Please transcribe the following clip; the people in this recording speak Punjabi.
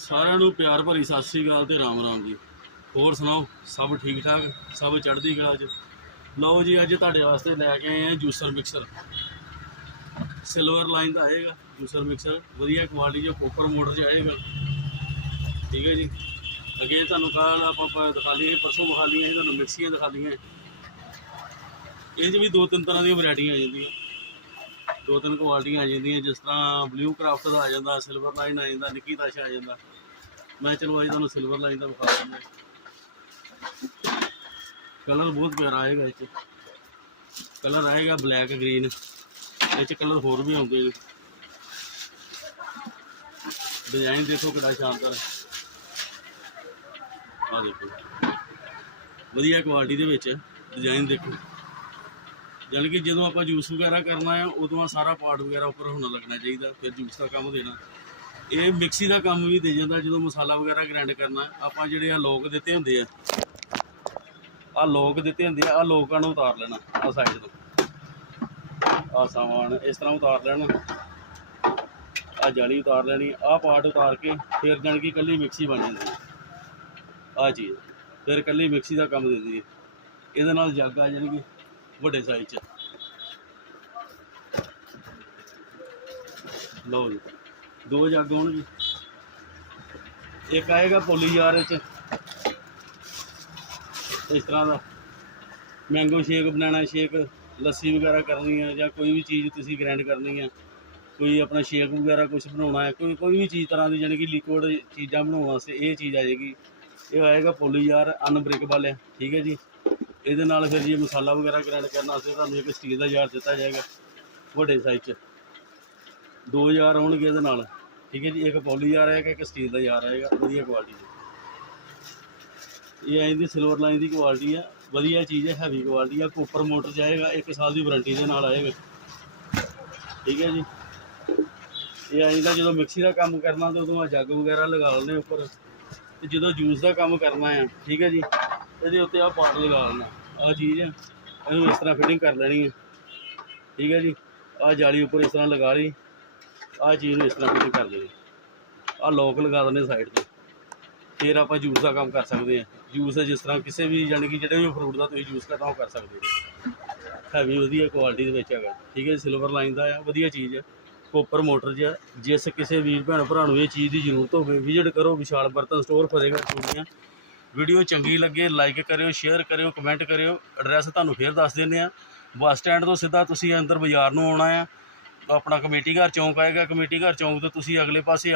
ਸਾਰਿਆਂ ਨੂੰ ਪਿਆਰ ਭਰੀ ਸਤਿ ਸ੍ਰੀ ਅਕਾਲ ਤੇ ਰਾਮ ਰਾਮ ਜੀ। ਹੋਰ ਸੁਣਾਓ, ਸਭ ਠੀਕ ਠਾਕ? ਸਭ ਚੜ੍ਹਦੀ ਕਲਾ 'ਚ? ਲਓ ਜੀ, ਅੱਜ ਤੁਹਾਡੇ ਵਾਸਤੇ ਲੈ ਕੇ ਆਏ ਆ ਜੂਸਰ ਮਿਕਸਰ। ਸਿਲਵਰ ਲਾਈਨ ਦਾ ਆਏਗਾ ਜੂਸਰ ਮਿਕਸਰ। ਵਧੀਆ ਕੁਆਲਿਟੀ ਜੋ ਕੋਪਰ ਮੋਟਰ 'ਚ ਆਏਗਾ। ਠੀਕ ਹੈ ਜੀ। ਅੱਗੇ ਤੁਹਾਨੂੰ ਕੱਲ ਆਪਾਂ ਦਿਖਾ ਲਈਏ, ਪਰਸੋਂ ਦਿਖਾ ਲਈਏ ਸੀ ਤੁਹਾਨੂੰ ਮਿਕਸੀਆਂ ਦਿਖਾ ਲਈਆਂ। ਇਹ 'ਚ ਵੀ ਦੋ ਤਿੰਨ ਤਰ੍ਹਾਂ ਦੀਆਂ ਵੈਰਾਈਟੀਆਂ ਆ ਜਾਂਦੀਆਂ। ਦੋ ਤਿੰਨ ਕੁਆਲਿਟੀਆਂ ਆ ਜਾਂਦੀਆਂ, ਜਿਸ ਤਰ੍ਹਾਂ ਬਲੂ ਕਰਾਫਟ ਦਾ ਆ ਜਾਂਦਾ ਸਿਲਵਰ ਲਾਈਨ ਆ ਜਾਂਦਾ, ਨਿੱਕੀ ਤਾਸ਼ ਆ ਜਾਂਦਾ। ਮੈਂ ਚਲੋ ਅੱਜ ਤੁਹਾਨੂੰ ਸਿਲਵਰ ਲਾਈਨ ਦਾ ਵਿਖਾ ਦਿੰਦਾ। ਕਲਰ ਬਹੁਤ ਪਿਆਰਾ ਆਏਗਾ ਇਹ 'ਚ। ਕਲਰ ਆਏਗਾ ਬਲੈਕ ਗ੍ਰੀਨ ਇਹ 'ਚ ਕਲਰ ਹੋਰ ਵੀ ਆਉਂਦੇ ਨੇ। ਡਿਜ਼ਾਈਨ ਦੇਖੋ ਕਿੰਨਾ ਸ਼ਾਨਦਾਰ। ਹੈ ਆ ਦੇਖੋ। ਵਧੀਆ ਕੁਆਲਿਟੀ ਦੇ ਵਿੱਚ ਡਿਜ਼ਾਈਨ ਦੇਖੋ। ਜਾਣੀ ਕਿ ਜਦੋਂ ਆਪਾਂ ਜੂਸ ਵਗੈਰਾ ਕਰਨਾ ਆ ਉਦੋਂ ਆ ਸਾਰਾ ਪਾਰਟ ਵਗੈਰਾ ਉੱਪਰ ਹੋਣਾ ਲੱਗਣਾ ਚਾਹੀਦਾ, ਫਿਰ ਜੂਸ ਦਾ ਕੰਮ ਦੇਣਾ। ਇਹ ਮਿਕਸੀ ਦਾ ਕੰਮ ਵੀ ਦੇ ਜਾਂਦਾ, ਜਦੋਂ ਮਸਾਲਾ ਵਗੈਰਾ ਗ੍ਰਾਈਂਡ ਕਰਨਾ, ਆਪਾਂ ਜਿਹੜੇ ਆ ਲੋਕ ਦਿੱਤੇ ਹੁੰਦੇ ਆ ਆ ਲੋਕ ਦਿੱਤੇ ਹੁੰਦੇ ਆ ਆ ਲੋਕਾਂ ਨੂੰ ਉਤਾਰ ਲੈਣਾ ਆ ਸਾਈਡ ਤੋਂ। ਆ ਸਾਮਾਨ ਇਸ ਤਰ੍ਹਾਂ ਉਤਾਰ ਲੈਣਾ ਆ ਜਾਲੀ ਉਤਾਰ ਲੈਣੀ ਆ ਪਾਰਟ ਉਤਾਰ ਕੇ ਫਿਰ ਜਾਣੀ ਕਿ ਇਕੱਲੀ ਮਿਕਸੀ ਬਣ ਜਾਂਦੀ ਹੈ। ਆ ਚੀਜ਼, ਫਿਰ ਇਕੱਲੀ ਮਿਕਸੀ ਦਾ ਕੰਮ ਦਿੰਦੀ ਹੈ ਇਹਦੇ ਨਾਲ ਜੱਗ ਆ ਜਾਣੀ ਕਿ ਵੱਡੇ ਸਾਈਜ਼ 'ਚ। ਲਓ ਜੀ। ਦੋ ਜੱਗ ਜੀ। ਇੱਕ ਆਏਗਾ ਪੋਲੀ ਯਾਰ ਵਿੱਚ ਇਸ ਤਰ੍ਹਾਂ ਦਾ। ਮੈਂਗੋ ਸ਼ੇਕ ਬਨਾਨਾ ਸ਼ੇਕ ਲੱਸੀ ਵਗੈਰਾ ਕਰਨੀ ਹੈ ਜਾਂ ਕੋਈ ਵੀ ਚੀਜ਼ ਤੁਸੀਂ ਗ੍ਰਾਈਂਡ ਕਰਨੀ ਹੈ ਕੋਈ ਆਪਣਾ ਸ਼ੇਕ ਵਗੈਰਾ ਕੁਝ ਬਣਾਉਣਾ ਹੈ, ਕੋਈ ਕੋਈ ਵੀ ਚੀਜ਼ ਤਰ੍ਹਾਂ ਦੀ ਜਾਣੀ ਕਿ ਲਿਕੁਇਡ ਚੀਜ਼ਾਂ ਬਣਾਉਣ ਵਾਸਤੇ ਇਹ ਚੀਜ਼ ਆ ਜਾਏਗੀ। ਇਹ ਆਏਗਾ ਪੋਲੀ ਯਾਰ ਅਨਬ੍ਰੇਕੇਬਲ ਹੈ ਠੀਕ ਹੈ ਜੀ। ਇਹਦੇ ਨਾਲ ਫਿਰ ਜੀ ਮਸਾਲਾ ਵਗੈਰਾ ਗ੍ਰਾਈਂਡ ਕਰਨ ਵਾਸਤੇ ਤੁਹਾਨੂੰ ਇੱਕ ਸਟੀਲ ਦਾ ਯਾਰ ਦਿੱਤਾ ਜਾਏਗਾ, ਵੱਡੇ ਸਾਈਜ਼ 'ਚ। ਦੋ ਯਾਰ ਹੋਣਗੇ ਇਹਦੇ ਨਾਲ। ਠੀਕ ਹੈ ਜੀ, ਇੱਕ ਪੌਲੀ ਜਾਰ ਆਏਗਾ ਇੱਕ ਸਟੀਲ ਦਾ ਯਾਰ ਆਏਗਾ ਵਧੀਆ ਕੁਆਲਿਟੀ ਦੇ। ਇਹ ਆయింਦੀ ਸਿਲਵਰ ਲਾਈਨ ਦੀ ਕੁਆਲਿਟੀ ਆ, ਵਧੀਆ ਚੀਜ਼ ਹੈ ਹੈਵੀ ਕੁਆਲਿਟੀ ਆ ਕੋਪਰ ਮੋਟਰ ਜਾਏਗਾ, ਇੱਕ ਸਾਲ ਦੀ ਵਾਰੰਟੀ ਦੇ ਨਾਲ ਆਏਗਾ। ਠੀਕ ਹੈ ਜੀ। ਇਹ ਆਈ ਦਾ ਜਦੋਂ ਮਿਕਸੀ ਦਾ ਕੰਮ ਕਰਨਾ ਤੇ ਉਦੋਂ ਆ ਜੱਗ ਵਗੈਰਾ ਲਗਾ ਲੈਣੇ ਉੱਪਰ। ਤੇ ਜਦੋਂ ਜੂਸ ਦਾ ਕੰਮ ਕਰਨਾ ਆ, ਠੀਕ ਹੈ ਜੀ, ਇਹਦੇ ਉੱਤੇ ਆ ਪਾਟ ਲਗਾ ਲੈਣਾ ਆ ਚੀਜ਼ ਆ, ਇਹਨੂੰ ਇਸ ਤਰ੍ਹਾਂ ਫਿਟਿੰਗ ਕਰ ਲੈਣੀ ਹੈ ਠੀਕ ਹੈ ਜੀ ਆ ਜਾਲੀ ਉੱਪਰ ਇਸ ਤਰ੍ਹਾਂ ਲਗਾ ਲਈ। ਆਹ ਚੀਜ਼ ਨੂੰ ਇਸ ਤਰ੍ਹਾਂ ਫਿਟਿੰਗ ਕਰ ਦੇਣੀ ਆ ਲੋਕ ਲਗਾ ਦਿੰਦੇ ਸਾਈਡ ਤੇ। ਫਿਰ ਆਪਾਂ ਜੂਸ ਦਾ ਕੰਮ ਕਰ ਸਕਦੇ ਹਾਂ। ਜੂਸ ਜਿਸ ਤਰ੍ਹਾਂ ਕਿਸੇ ਵੀ ਯਾਨੀ ਕਿ ਜਿਹੜੇ ਵੀ ਫਰੂਟ ਦਾ ਤੁਸੀਂ ਜੂਸ ਕਰਨਾ ਉਹ ਕਰ ਸਕਦੇ ਹੋ। ਹੈਵੀ ਵਧੀਆ ਕੁਆਲਿਟੀ ਦੇ ਵਿੱਚ ਹੈਗਾ। ਠੀਕ ਹੈ ਸਿਲਵਰ ਲਾਈਨ ਦਾ ਆ, ਵਧੀਆ ਚੀਜ਼ ਹੈ ਕੋਪਰ ਮੋਟਰ 'ਚ ਆ। ਜਿਸ ਕਿਸੇ ਵੀਰ ਭੈਣ ਭਰਾ ਨੂੰ ਇਹ ਚੀਜ਼ ਦੀ ਜ਼ਰੂਰਤ ਹੋਵੇ ਵਿਜ਼ਿਟ ਕਰੋ ਵਿਸ਼ਾਲ ਬਰਤਨ ਸਟੋਰ ਫਤਿਹਗੜ੍ਹ ਚੂੜੀਆਂ। ਵੀਡੀਓ ਚੰਗੀ ਲੱਗੇ ਲਾਈਕ ਕਰਿਓ ਸ਼ੇਅਰ ਕਰਿਓ ਕਮੈਂਟ ਕਰਿਓ। ਐਡਰੈਸ ਤੁਹਾਨੂੰ ਫੇਰ ਦੱਸ ਦਿੰਦੇ ਆ ਬੱਸ ਸਟੈਂਡ ਤੋਂ ਸਿੱਧਾ ਤੁਸੀਂ ਅੰਦਰ ਬਾਜ਼ਾਰ ਨੂੰ ਆਉਣਾ ਆ। ਆਪਣਾ ਕਮੇਟੀ ਘਰ ਚੌਂਕ ਆਏਗਾ ਕਮੇਟੀ ਘਰ ਚੌਂਕ ਤੋਂ ਤੁਸੀਂ ਅਗਲੇ ਪਾਸੇ